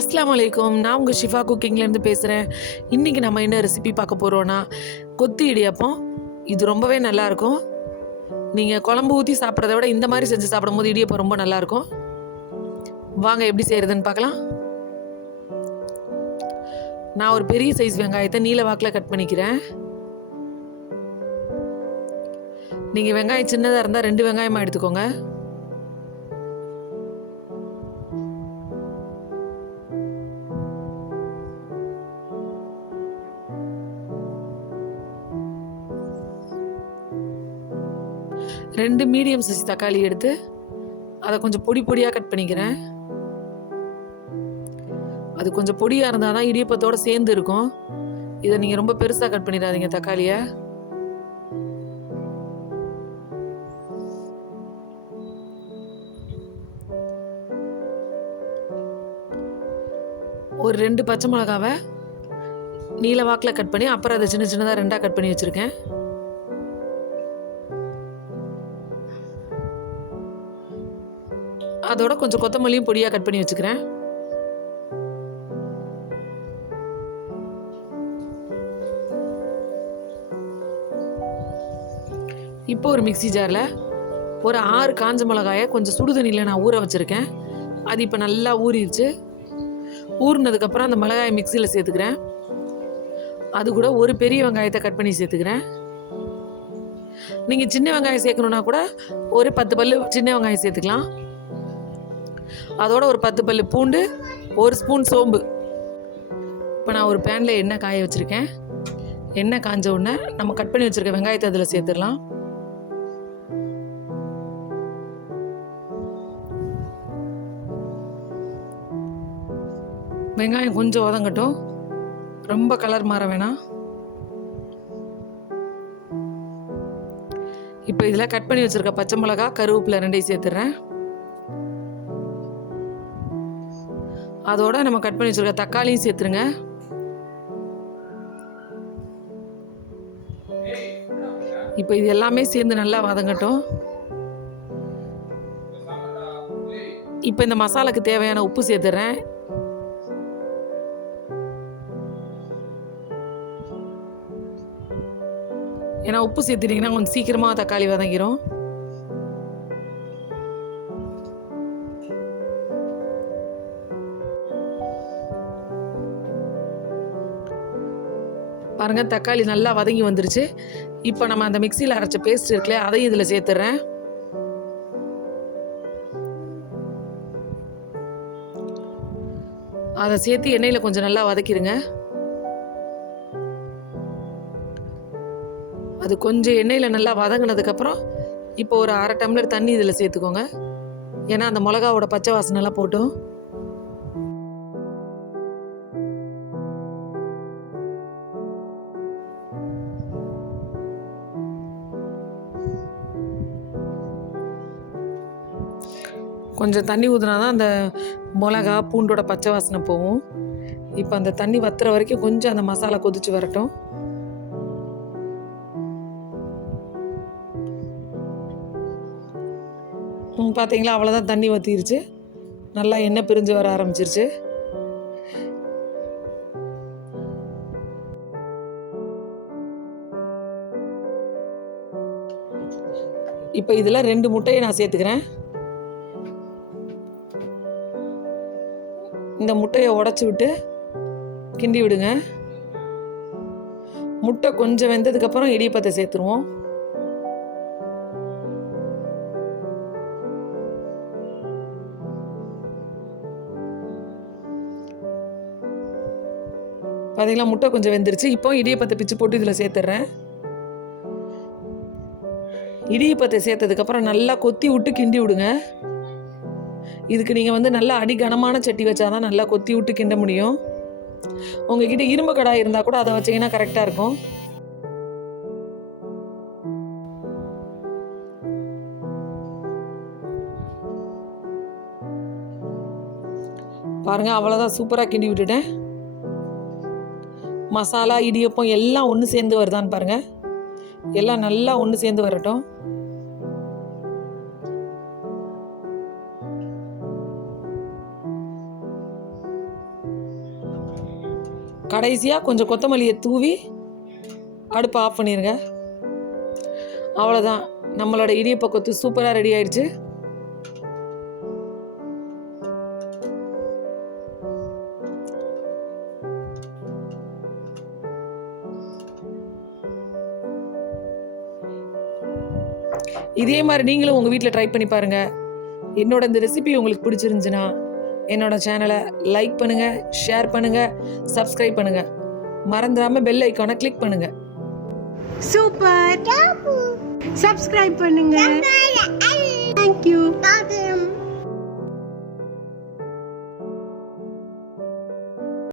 அஸ்ஸலாமு அலைக்கும். நான் உங்கள் ஷிஃபா குக்கிங்லேருந்து பேசுகிறேன். இன்றைக்கி நம்ம என்ன ரெசிபி பார்க்க போகிறோன்னா, கொத்து இடியாப்பம். இது ரொம்பவே நல்லாயிருக்கும். நீங்கள் குழம்பு ஊற்றி சாப்பிட்றத விட இந்த மாதிரி செஞ்சு சாப்பிடும்போது இடியாப்பம் ரொம்ப நல்லாயிருக்கும். வாங்க எப்படி செய்கிறதுன்னு பார்க்கலாம். நான் ஒரு பெரிய சைஸ் வெங்காயத்தை நீல வாக்கில் கட் பண்ணிக்கிறேன். நீங்கள் வெங்காயம் சின்னதாக இருந்தால் 2 வெங்காயமாக எடுத்துக்கோங்க. ரெண்டு மீடியம் சைஸ் தக்காளி எடுத்து அதை கொஞ்சம் பொடி பொடியாக கட் பண்ணிக்கிறேன். அது கொஞ்சம் பொடியாக இருந்தால் தான் இடியப்பத்தோடு சேர்ந்து இருக்கும். இதை நீங்கள் ரொம்ப பெருசாக கட் பண்ணிடாதீங்க தக்காளியை. ஒரு 2 பச்சை மிளகாவை நீல வாக்கில் கட் பண்ணி அப்புறம் அதை சின்ன சின்னதாக 2ஆக கட் பண்ணி வச்சுருக்கேன். அதோட கொஞ்சம் கொத்தமல்லியும் பொடியாக கட் பண்ணி வச்சுக்கிறேன். இப்போ ஒரு மிக்ஸி ஜாரில் ஒரு 6 காஞ்ச மிளகாயை கொஞ்சம் சுடு தண்ணியில் நான் ஊற வச்சுருக்கேன். அது இப்போ நல்லா ஊறிடுச்சு. ஊறினதுக்கப்புறம் அந்த மிளகாயை மிக்சியில் சேர்த்துக்கிறேன். அது கூட ஒரு பெரிய வெங்காயத்தை கட் பண்ணி சேர்த்துக்கிறேன். நீங்கள் சின்ன வெங்காயம் சேர்க்கணுன்னா கூட ஒரு 10 பல்லு சின்ன வெங்காயம் சேர்த்துக்கலாம். அதோட ஒரு 10 பல்லு பூண்டு, 1 ஸ்பூன் சோம்பு. இப்போ நான் ஒரு பேனில் எண்ணெய் காய வச்சுருக்கேன். எண்ணெய் காஞ்ச உடனே நம்ம கட் பண்ணி வச்சுருக்க வெங்காயத்தை அதில் சேர்த்துடலாம். வெங்காயம் கொஞ்சம் வதங்கட்டும், ரொம்ப கலர் மாற வேணாம். இப்போ இதில் கட் பண்ணி வச்சுருக்க பச்சை மிளகா, கருவேப்பிலை 2ஐயும் சேர்த்துடுறேன். அதோட நம்ம கட் பண்ணி வச்சுருக்க தக்காளியும் சேர்த்துருங்க. இப்போ இது எல்லாமே சேர்ந்து நல்லா வதங்கட்டும். இப்போ இந்த மசாலாக்கு தேவையான உப்பு சேர்த்துறேன். ஏன்னா உப்பு சேர்த்துட்டிங்கன்னா கொஞ்சம் சீக்கிரமாக தக்காளி வதங்கிடும். பாருங்கள், தக்காளி நல்லா வதங்கி வந்துருச்சு. இப்போ நம்ம அந்த மிக்சியில் அரைச்ச பேஸ்ட் இருக்குல்ல, அதையும் இதில் சேர்த்துட்றேன். அதை சேர்த்து எண்ணெயில் கொஞ்சம் நல்லா வதக்கிடுங்க. அது கொஞ்சம் எண்ணெயில் நல்லா வதங்கினதுக்கப்புறம் இப்போ ஒரு 1/2 டம்ளர் தண்ணி இதில் சேர்த்துக்கோங்க. ஏன்னா அந்த மிளகாவோட பச்சை வாசனைலாம் போட்டும். கொஞ்சம் தண்ணி ஊற்றினா தான் அந்த மிளகா பூண்டோட பச்சை வாசனை போகும். இப்போ அந்த தண்ணி வத்துற வரைக்கும் கொஞ்சம் அந்த மசாலா கொதிச்சு வரட்டும். பார்த்தீங்களா, அவ்வளோதான், தண்ணி வற்றிருச்சு. நல்லா எண்ணெய் பிரிஞ்சு வர ஆரம்பிச்சிருச்சு. இப்போ இதில் 2 முட்டையை நான் சேர்த்துக்கிறேன். இந்த முட்டையை உடச்சி விட்டு கிண்டி விடுங்க. முட்டை கொஞ்சம் வெந்ததுக்கப்புறம் இடியப்பத்தை சேர்த்துருவோம். பார்த்தீங்களா, முட்டை கொஞ்சம் வெந்துருச்சு. இப்போ இடியப்பத்தை பிச்சு போட்டு இதில் சேர்த்துட்றேன். இடியப்பத்தை சேர்த்ததுக்கப்புறம் நல்லா கொத்தி விட்டு கிண்டி விடுங்க. இதுக்கு நீங்கள் நல்லா அடிகனமான சட்டி வச்சாதான் நல்லா கொத்தி விட்டு கிண்ட முடியும். உங்ககிட்ட இரும்பு கடாய் இருந்தால் கூட அதை வச்சிங்கன்னா கரெக்டாக இருக்கும். பாருங்கள், அவ்வளோதான், சூப்பராக கிண்டி விட்டுட்டேன். மசாலா, இடியப்பம் எல்லாம் ஒன்று சேர்ந்து வருதான்னு பாருங்கள். எல்லாம் நல்லா ஒன்று சேர்ந்து வரட்டும். கடைசியாக கொஞ்சம் கொத்தமல்லியை தூவி அடுப்பை ஆஃப் பண்ணிடுங்க. அவ்வளோதான், நம்மளோட இடியப்ப கொத்து சூப்பராக ரெடி ஆயிடுச்சு. இதே மாதிரி நீங்களும் உங்கள் வீட்டில் ட்ரை பண்ணி பாருங்கள். என்னோட இந்த ரெசிபி உங்களுக்கு பிடிச்சிருந்துச்சுன்னா என்னோட சேனலை லைக் பண்ணுங்கள், ஷேர் பண்ணுங்கள், சப்ஸ்கிரைப் பண்ணுங்கள். மறந்துடாமல் பெல் ஐக்கானை கிளிக் பண்ணுங்கள். சூப்பர். சப்ஸ்கிரைப் பண்ணுங்க. தேங்க்யூ.